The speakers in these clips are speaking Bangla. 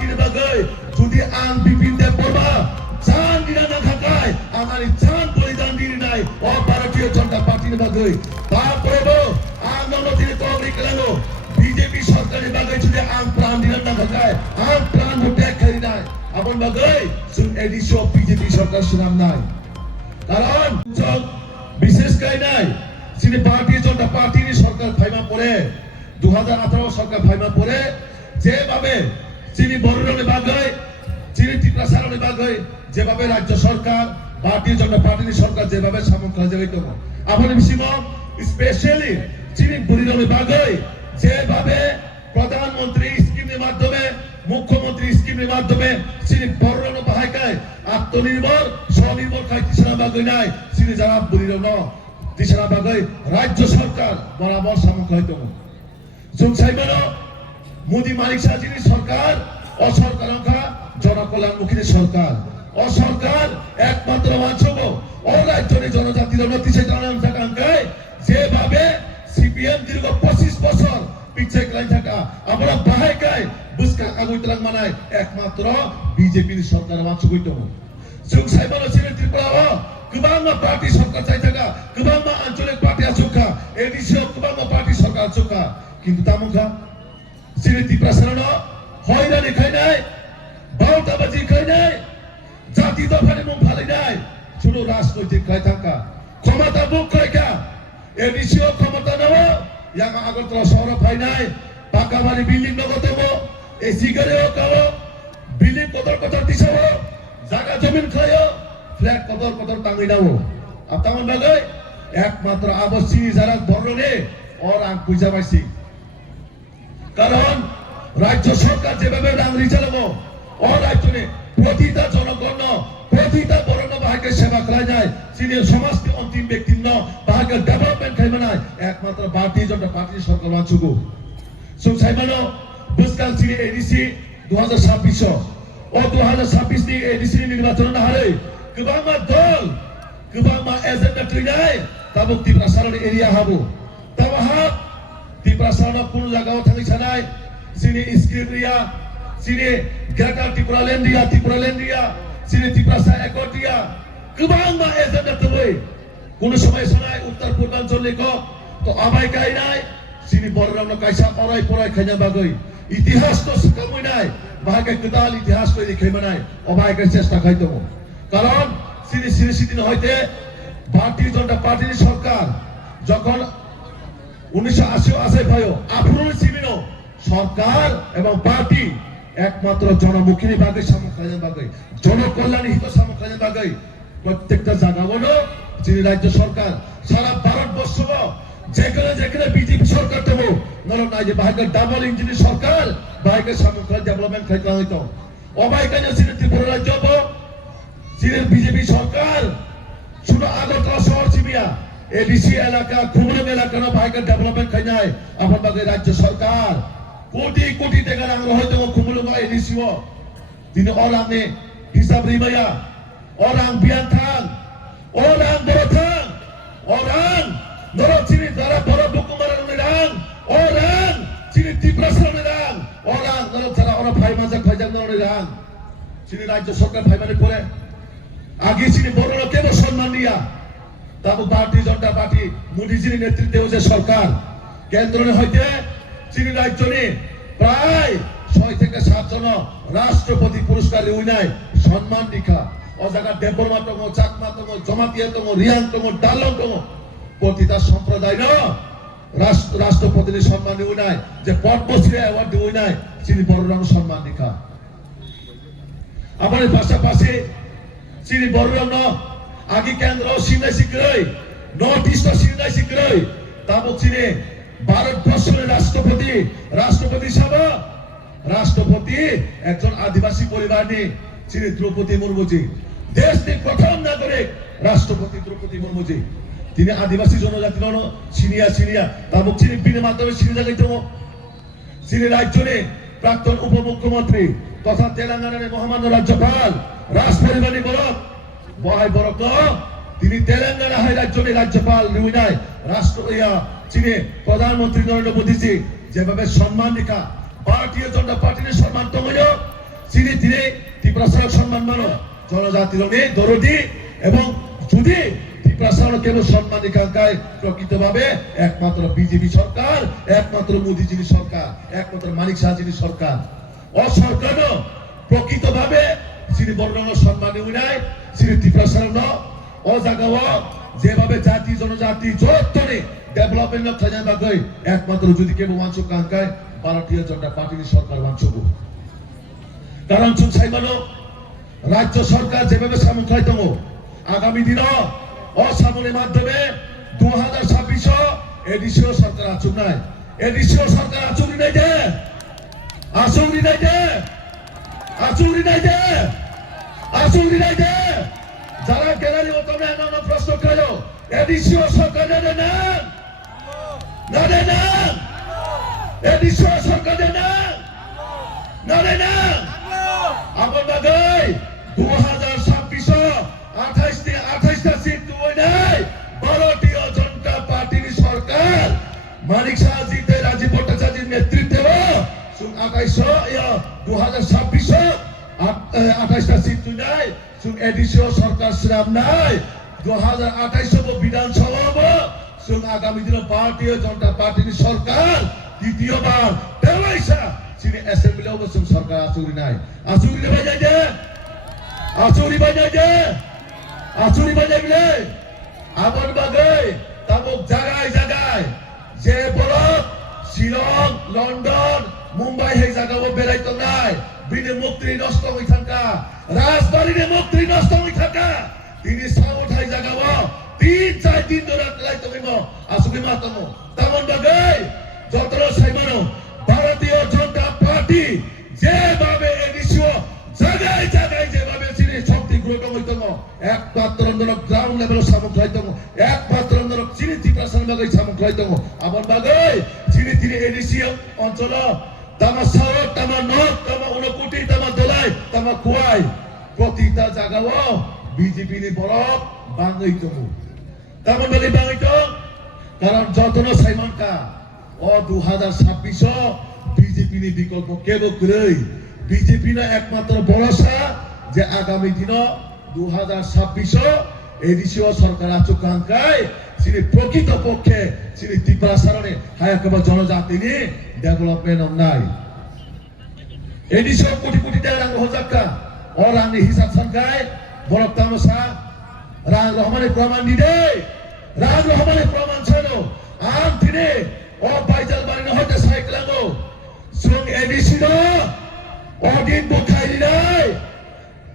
পার্টির বাগে যদি আং বিপিনতে পড়বা জান দিনা না থাকায় আমার জান বলিদান দিন নাই ও ভারতীয় জনতা পার্টির বাগে তারপরে আং নদীর কবরি কেলানো বিজেপি সরকারের বাগে যদি আং প্রাণ দিনা না থাকায় আং প্রাণ ত্যাগ করি নাই আপন বাগে সুন এডিশো বিজেপি সরকার সুনাম নাই কারণ বিশেষ করে নাই যিনি ভারতীয় জনতা পার্টির সরকার ফাইমা পড়ে 2018 সরকার ফাইমা পড়ে যেভাবে যিনি বরুণের বাগে যিনি ত্রিপ্রাসারণের বাগে যেভাবে রাজ্য সরকার ভারতীয় জনতা পার্টির সরকার যেভাবে সামন্ত হয়ে গেল আপনি বিশিম স্পেশালি যিনি বরুণের বাগে যেভাবে প্রধানমন্ত্রী স্কিমের মাধ্যমে মুখ্যমন্ত্রী স্কিমের মাধ্যমে যিনি বরুণ বাহাইকায় আত্মনির্ভর স্বনির্ভর খাই কৃষ্ণা বাগে নাই যিনি যারা বরুণ কৃষ্ণা বাগে রাজ্য সরকার বরাবর সামন্ত হইত যোগ সাইবানো মোদী মালিক সাজিনী সরকার অসরকার জনকল্যাণমুখী সরকার অসরকার একমাত্র বাঞ্ছব ও রাজ্যের জনজাতির উন্নতি জানায় যেভাবে সিপিএম দীর্ঘ 25 বছর পিছিয়ে গেলাই থাকা আমরা বাহাইকায় বুঝকা আগুইতলাং মানায় একমাত্র বিজেপির সরকার বাঞ্ছব হইত যোগ সাইবানো ছিলেন ত্রিপুরা গোबां পার্টি সরকার চাই থাকা গোबां আঞ্চলিক পার্টি আসুকা এডিসিও গোबां পার্টি সরকার আসুকা কিন্তু তামুখা যিনি ত্রিপ্রাসারণ হয়রানি খাই নাই বাউটাবাজি খাই নাই জাতি দফানি মুখ ফালি নাই শুধু রাজনৈতিক খাই থাকা ক্ষমতা বুক খাইকা এডিসিও ক্ষমতা নেব ইয়াং আগরতলা শহর ফাই নাই পাকাবাড়ি বিল্ডিং নগদেব এসি গাড়িও কালো বিল্ডিং কদর দিছাব জায়গা জমিন খাইও ফ্ল্যাট কদর টাঙি নাও আপনার বাগে একমাত্র আবশ্যিক যারা বর্ণনে ওর আং পূজা পাইছি কারণ রাজ্য সরকার যেভাবে রাংরি চালাবো ও রাজ্যে প্রতিটা জনগণ প্রতিটা বর্ণ বাহাকে সেবা করা যায় তিনি সমাজকে অন্তিম ব্যক্তি ন বাহাকে ডেভেলপমেন্ট খাইবে না একমাত্র ভারতীয় জনতা পার্টির সরকার বাঁচুব সুখ সাইমানো বুঝকাল তিনি এডিসি 2026 ও 2026 নি এডিসি নির্বাচন না হারে গোबां দল গোबां এজেন্ডা তুইনাই তাবো ত্রিপ্রাসারণ এরিয়া হাবো তাবাহাব ত্রিপ্রাসারণ কোন জায়গাও থাকি ছানাই যিনি স্ক্রিপ্রিয়া যিনি গ্রেটার ত্রিপুরাল্যান্ডিয়া যিনি ত্রিপ্রাসা একটিয়া গোबां এজেন্ডা তুই কোন সময় শোনায় উত্তর পূর্বাঞ্চল লেখ তো আবাইকাই নাই যিনি বড়রাম কাইসা পড়াই খাইনা বাগৈ ইতিহাস তো শিখামই নাই বাহাকে গদাল ইতিহাস তৈরি খাইবা নাই অবাইকার চেষ্টা খাইতো কারণ যিনি সিদিন হইতে ভারতীয় জনতা পার্টির সরকার যখন 1980 ভাইও আফরুল সিমিনো সরকার এবং পার্টি একমাত্র জনমুখী ভাগে সামগ্রী ভাগে জনকল্যাণ হিত সামগ্রী ভাগে প্রত্যেকটা জায়গা বলো যিনি রাজ্য সরকার সারা ভারতবর্ষ যেখানে বিজেপি সরকার দেবো নরম নাই যে ভাইকে ডাবল ইঞ্জিনের সরকার ভাইকে সামগ্রী ডেভেলপমেন্ট খাইতে হইতো অবাইকানে যিনি ত্রিপুরা রাজ্য যিনি বিজেপি সরকার শুধু আগরতলা শহর চিবিয়া এডিসি এলাকা খুমরম এলাকা না ভাইকে ডেভেলপমেন্ট খাই নাই আপনার বাগে রাজ্য সরকার কোটি টাকা রাং হয়তো খুমরম এডিসিও তিনি অরাঙে হিসাব রিমাইয়া অরাং বিয়ান থাং অরাং বড় থাং অরাং নরক চিনি যারা বড় বুকুমার রাং অরাং চিনি ত্রিপ্রাসারণ রাং অরাং নরক যারা ওরা ভাই মাজা খাইজাং রাং চিনি রাজ্য সরকার ভাই মানে করে আগে যিনি বড় কেন সম্মান দিয়া তারপর ভারতীয় জনতা পার্টি মোদীজির নেতৃত্বে যে সরকার কেন্দ্রে হইতে যিনি রাজ্যে প্রায় 6 থেকে 7 জন রাষ্ট্রপতি পুরস্কার উইনাই সম্মান দীক্ষা ও জায়গা দেববর্মাতম চাকমাতম জমাতিয়াতম রিয়াংতম ডালতম প্রতিটা সম্প্রদায় ন রাষ্ট্রপতির সম্মান উইনাই যে পদ্মশ্রী অ্যাওয়ার্ড উইনাই যিনি বড়রাম সম্মান দীক্ষা আমার পাশাপাশি যিনি বড়রাম আগে কেন্দ্র সিনাই শিখরই নর্থ ইস্ট সিনাই শিখরই তাবো চিনে ভারতবর্ষের রাষ্ট্রপতি সাহেব রাষ্ট্রপতি একজন আদিবাসী পরিবার নিয়ে যিনি দ্রৌপদী মুর্মুজি দেশটির প্রথম নাগরিক রাষ্ট্রপতি দ্রৌপদী মুর্মুজি তিনি আদিবাসী জনজাতির সিনিয়া তাবো চিনি বিনা মাধ্যমে সিনিয়া যাইতো যিনি রাজ্যে প্রাক্তন উপমুখ্যমন্ত্রী তথা তেলেঙ্গানার মহামান্য রাজ্যপাল রাজ পরিবারী বরক বহাই বরক তিনি তেলেঙ্গানা হয় রাজ্যের রাজ্যপাল নিউনায় রাষ্ট্র যিনি প্রধানমন্ত্রী নরেন্দ্র মোদীজি যেভাবে সম্মান রেখা ভারতীয় জনতা পার্টির সম্মান তো হইল চিনি দিনে ত্রিপুরাসারক সম্মান মানো জনজাতির অনেক দরদি এবং যদি ত্রিপুরাসারক কেন সম্মান এখানকায় প্রকৃতভাবে একমাত্র বিজেপি সরকার, একমাত্র মোদীজির সরকার, একমাত্র মানিক শাহজির সরকার অসরকার প্রকৃতভাবে শ্রী বর্ণ সম্মান নাই শ্রী ত্রিপুরাসারক ও জায়গা যেভাবে জাতি জনজাতি জোরে ডেভেলপমেন্ট খাজান বাগৈ একমাত্র যদি কেবল মানসুক কাঙ্কায় ভারতীয় জনতা পার্টির সরকার মানসুক কারণ চুপ সাইমানো রাজ্য সরকার যেভাবে সামুখায় দङ আগামী দিন অসামনের মাধ্যমে 2026 এডিসিও সরকার আচুক নাই এডিসিও সরকার আচুরি নাই যে আচুরি নাই যে আচুরি নাই যে আচুরি নাই যে যারা গ্যালারি ও তোমরা এমন প্রশ্ন করো এডিসিও সরকার না না না না এডিসিও সরকার না না না আমার বাগাই 2026 28টা সিট তুই নাই ভারতীয় জনতা পার্টির সরকার মানিক শাহজিতে রাজীব ভট্টাচার্যের নেতৃত্বে 2026 28টা সিট তুই নাই এডিসিও সরকার শ্রাম নাই 2028 বিধানসভা আগামী দিনে ভারতীয় জনতা পার্টির সরকার দ্বিতীয়বার পেলাইসা তিনি অ্যাসেম্বলি অবশ্যই সরকার আচুরি নাই আচুরি বাজাই যে আচুরি বাজাই যে আচুরি বাজাই গেলে আমার বাগাই তাবক জায়গায় জায়গায় যে বড় শিলং লন্ডন মুম্বাই সেই জায়গাও বেড়াইতো নাই বিনে মুক্তি নষ্ট হয়ে থাকা রাজবাড়িতে মুক্তি নষ্ট হয়ে থাকা তিনি সাউথ হাই জায়গাও 3-4 দিন ধরে লাইতো আসুকি মাতম তেমন বাগাই যতটা সাইমানো ভারতীয় জনতা পার্টি যেভাবে এডিসিও জায়গায় জায়গায় যেভাবে তিনি শক্তি গ্রহণ হইতো একমাত্র গ্রাউন্ড লেভেল সামগ্রী হইতো একমাত্র চিনি ত্রিপুরাসারক বাগাই সামগ্রী হইতো আমার বাগাই চিনি তিনি এডিসিও অঞ্চল তামা সাউথ তামা নর্থ তামা উনকুটি তামা দোলাই তামা কুয়াই প্রতিটা জায়গাও বিজেপি নি বরফ বাঙাইতো তেমন বাগাই বাঙাইতো কারণ যতন সাইমনকা ও 2026 বিজেপি নি বিকল্প কেবল করেই বিজেপি না একমাত্র ভরসা যে আগামী দিন 2026 এডিসিও সরকার আচুকাঙ্কায় তিনি প্রকৃত পক্ষে তিনি ত্রিপুরাসারণে হায়াকবা জনজাতি নি ডেভেলপমেন্ট নাই এডিসিও কোটি কোটি টাকা রাং হজাক্কা ও রাংনি হিসাব সানকায় বরফ তামসা রাং রহমানের প্রমাণ দিদে রাং রহমানের প্রমাণ ছিল আম তিনি ও বাইজাল বাড়ি হতে সাইকেলাঙ্গো সুং এডিসি অডিট বোখাই নাই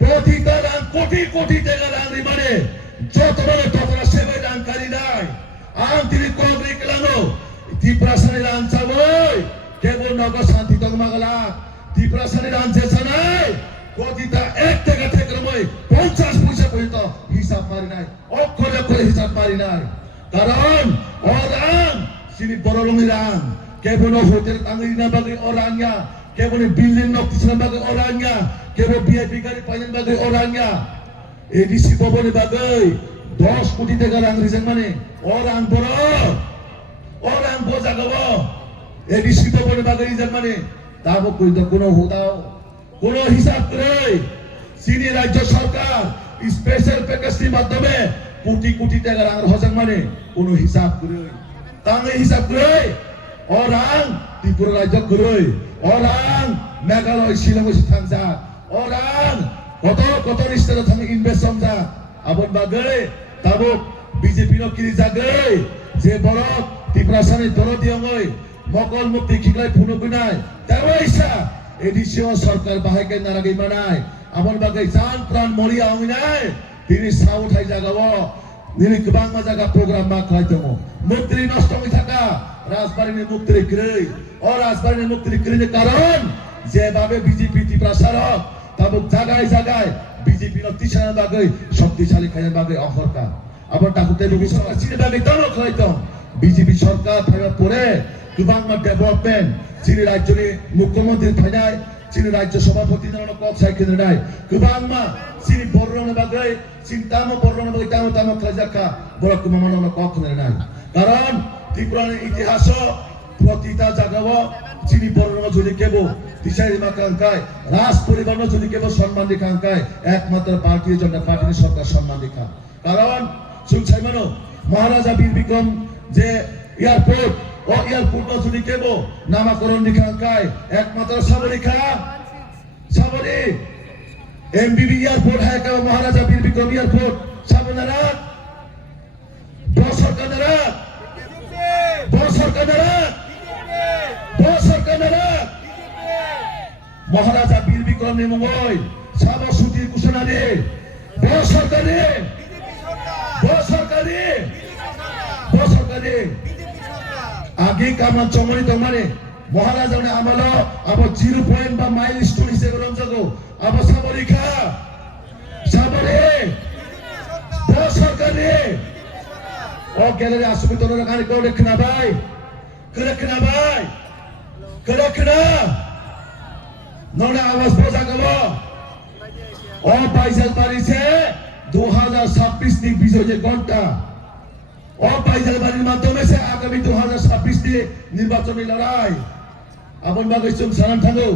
প্রতিটা রাং কোটি কোটি টাকা রাং মানে যতটা ততটা সেবাই রাং কারি নাই আম তিনি কংগ্রেস কেলাঙ্গো ত্রিপুরাসারী রাং চাবই কেবল নগর শান্তি তগমাগলা ত্রিপুরাসারী রাং চেয়েছে নাই প্রতিটা 1 টাকা থেকে 50 পয়সা পর্যন্ত হিসাব মারি নাই অক্ষরে অক্ষরে হিসাব মারি নাই কারণ ও রাং sini borolongiran kebono hotel tangirina bagi orangnya kebono building noktisna bagi orangnya kebono VIP gari panjang bagi orangnya edisi bobone bagai 10 কোটি টাকা rang rizang mane orang boja gawo edisi bobone bagai rizang mane tabo koito kono hotao kono hisab kore sini রাজ্য সরকার স্পেশাল প্যাকেজের মাধ্যমে কোটি কোটি টাকা rang hojang mane kono hisab kore Tangi hisap kuroi, orang Tripura Raja kuroi, orang Meghalaya Shillong thangja, orang kotor istana thang invest samja, abon bagai, tabuk BJP no kiri jagai, je borok Tripurasaani doro diongoi, mokol mukti khiklai phuno binai, tawaisa edisio sarkar bahagai naragi manai, abon bagai jan pran mori aunginai, tini South hai jagao. Nini kebang majaga program maklai tongo. Muktri nosto mitaka. Rasbari ni muktri kiri. Or rasbari ni muktri kiri ni karon. Jebabe BJP ত্রিপুরাসারক. Tabuk jagai BJP no tisana bagai. Shoktiশালী খাইন bagai অহরকা. আবার তাকুতে বিবি সরকার চিনি bagai তনো খাই তং. BJP সরকার থাকার পরে kebang ma development. চিনি রাজ্যনি মুখ্যমন্ত্রী থাইনাই. চিনি রাজ্য সভাপতি জনক কক সাইকেল নাই. kebang ma চিনি বড়রন bagai. চিন্তামো বর্ণনা বই তামো খাজাকা বড় কুমানো কখনো নাই কারণ ত্রিপুরার ইতিহাস প্রতিটা জায়গায় চিনি পরনো যদি কেব দিশারি মাকাঙ্কায় রাজ পরিবহন যদি কেব সম্মান দেখাঙ্কায় একমাত্র ভারতীয় জনতা পার্টির সরকার সম্মান দেখা কারণ শুনছাই মানো মহারাজা বীর বিক্রম যে এয়ারপোর্ট ও এয়ারপোর্ট যদি কেব নামাকরণ দেখাঙ্কায় একমাত্র সাবরিকা সাবরি এমবিবি এয়ারপোর্ট হ্যাঁ কেউ মহারাজা বীর বিক্রম এয়ারপোর্ট সাবনারা সরকারেরা মহারাজা বীর বিক্রম নির্ময় সাবসুতির ঘোষণা দিয়ে সরকারে আগে কামান চমনি তোমারে মহারাজা আমল আবার 0 পয়েন্ট বা মাইলস্টোন হিসেবে রঞ্জক আবার সাবরিকা সাবরে সরকারে ও গ্যালারি আসবে তোর গানে কেউ দেখনা ভাই নড়া আওয়াজ বোঝা গেল ও পাইজাল বাড়িছে 2026 নিয়ে বিজয় ঘন্টা ও পাইজাল বাড়ির মাধ্যমে সে আগামী 2026 নিয়ে নির্বাচনী লড়াই আপন বাগৈছুম সালাম থাকো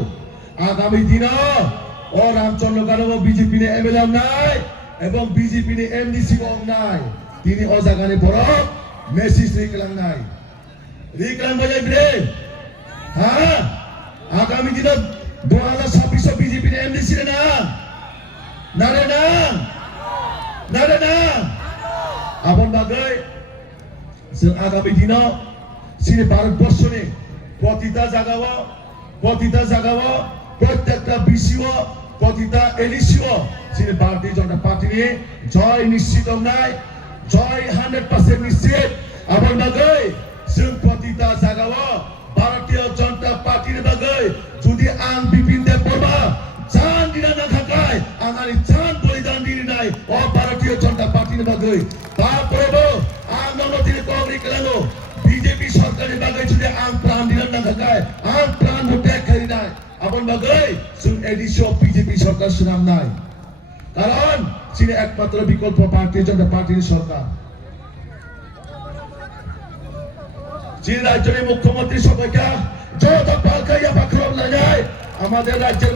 আগামী দিন ও রামচন্দ্র গারব বিজেপি নে এমএলএ নাই এবং বিজেপি নে এমডিসি কম নাই তিনি অজাগানে বড় মেসেজ রিকলাম নাই রিকলাম বাজাইবে হ্যাঁ আগামী দিন 2026 বিজেপি নে এমডিসি না আপন বাগৈ আগামী দিন সিনে ভারতবর্ষ নে প্রতিটা জায়গাও প্রত্যেকটা বিসিও প্রতিটা এলিসিও সিনে ভারতীয় জনতা পার্টি নিয়ে জয় নিশ্চিত নাই জয় 100% নিশ্চিত আপন বাগৈ जों প্রতিটা জায়গাও ভারতীয় জনতা পার্টির বাগৈ যদি আন বিপিন দেব বর্মা জান দিনা না থাকায় আমার জান বলিদান দিন নাই ও ভারতীয় জনতা পার্টির বাগৈ তারপরে আন্দোলনের কংগ্রেস কেলানো বিজেপি সরকারের বাগৈ যদি আন প্রাণ দিনা না থাকায় আন প্রাণ ভোটে খাই নাই আপন বাগৈ जों এডিশন বিজেপি সরকার সুনাম নাই কারণ চীনে একমাত্র বিকল্প ভারতীয় জনতা পার্টির সরকার চীন রাজ্যের মুখ্যমন্ত্রী সবাইকে যত পালকাইয়া পাখরম লাগায় আমাদের রাজ্যের